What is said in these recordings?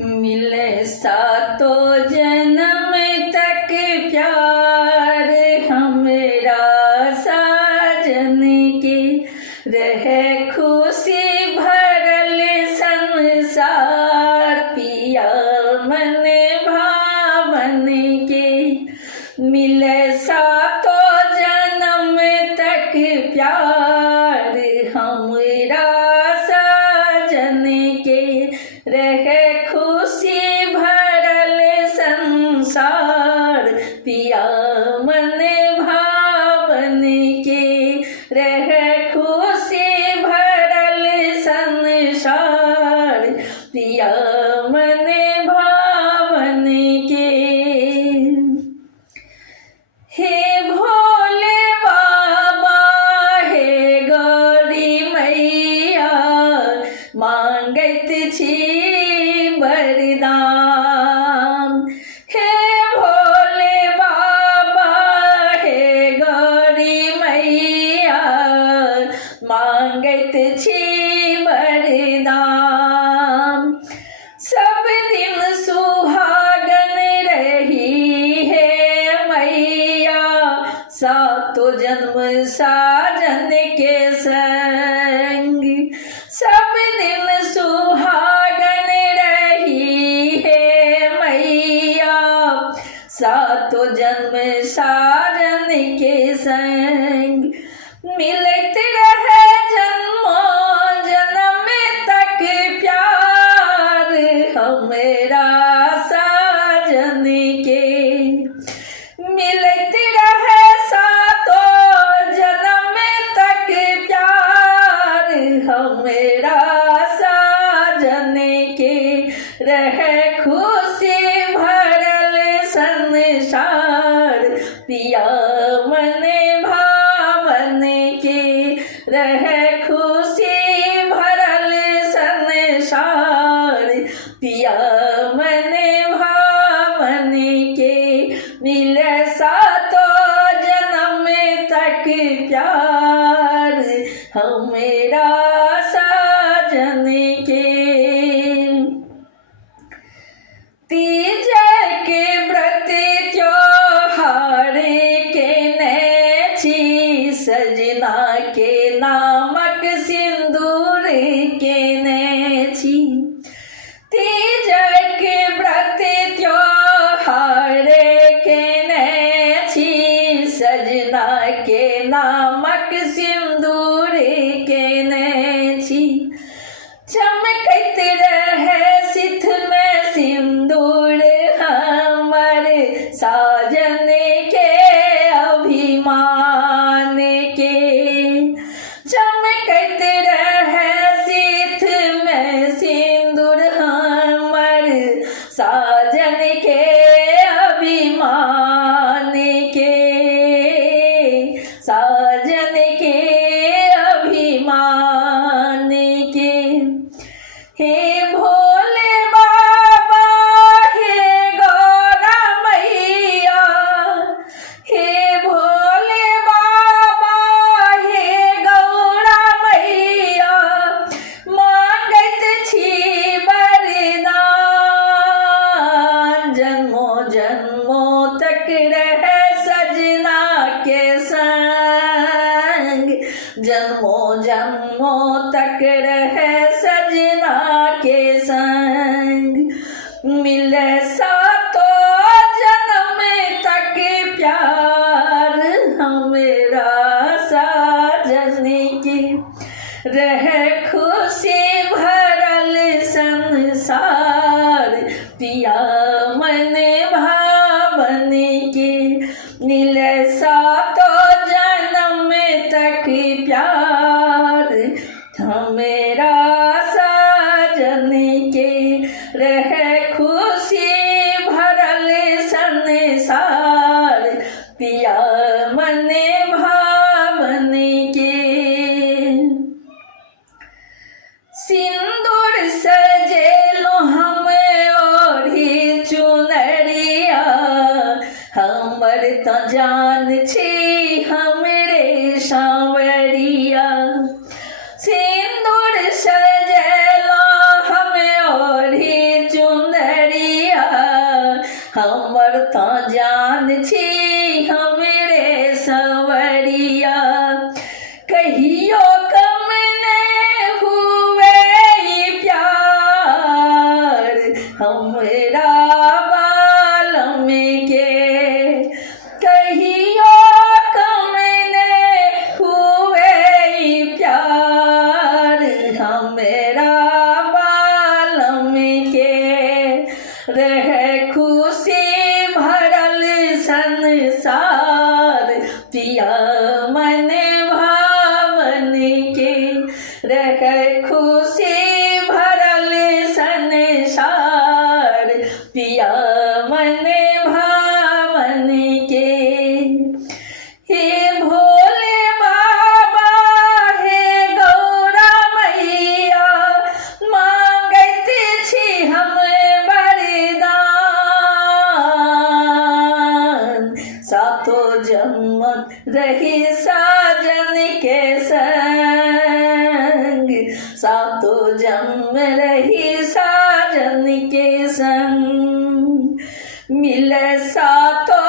मिले सातों जन्म तक प्यार हमरा साजन के, रहे खुशी भरल संसार पिया मन भावन के। मिले सातों जन्म तक प्यार हमरा साजन के, रहे खुशी भरल संसार पिया मन भावन के, रहे खुशी भरल संसार पिया मन भावन के। हे भोले बाबा हे गौरी मैया, मांगत छी वरदान। हे भोले बाबा हे गौरी मैया, मांगत छी वरदान। सब दिन सुहागन रही है मैया, सातों जन्म साजन के संग। सब दिन सुहागन रही है मैया, सातों जन्म साजन के संग। मिलत रहे जन्मों जन्म तक प्यार हमरा साजन के। मिलत रहे सातों जन्म तक प्यार हमरा साजन के, रहे खुशी भरल संसार पिया मन भावन के, रहे खुशी भरल संसार पिया मन भावन के। मिले सातों जन्म तक प्यार हमरा साजन के। तीज के व्रत त्योहार केने छी, सजना के नामक सिंदूर केने छी। तीज के व्रत त्योहार केने छी, सजना के नामक सिंदूर केने छी। चमकत रहे सिथ में सिंदूर हमर साजन के अभिमान के। चमकत रहे सिथ में सिंदूर हमर साजन के अभिमान के, साजन के अभिमान के। हे भोले बाबा हे गौरा मैया, हे भोले बाबा हे गौरा मैया, मांगत छी वरदान। जन्मों जन्मों तक रहे सजना के संग, जन्मों जन्मों तक रहे सजना के संग। मिले सातों जन्म तक प्यार हमरा साजन की, रहे खुशी भरल संसार पिया मन भावन के। मिले सातों जन्म तक प्यार हमरा साजन के, रहे खुशी भरल संसार पिया मन भावन के। सिंदूर सजेलो हम ओढ़ी चुनरिया, हमर त जान छी हमरे सांवरिया। सिंदूर सजेला हम ओढ़ी चुनरिया, रहे खुशी भरल संसार पिया मन भावन के। हे भोले बाबा हे गौरा मैया मांगैत छी हम वरदान सातो जन्म रही साजन के संग सातो जन्म रही साजन के संग मिले सातो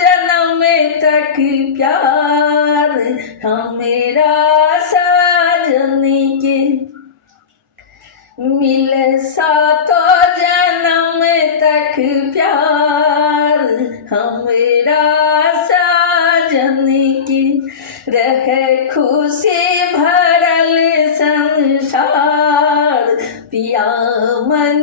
जन्म तक प्यार हमेरा साजन के। मिले सातो जन्म तक प्यार हमेरा साजन की। रहे खुशी भरल संसार पिया मन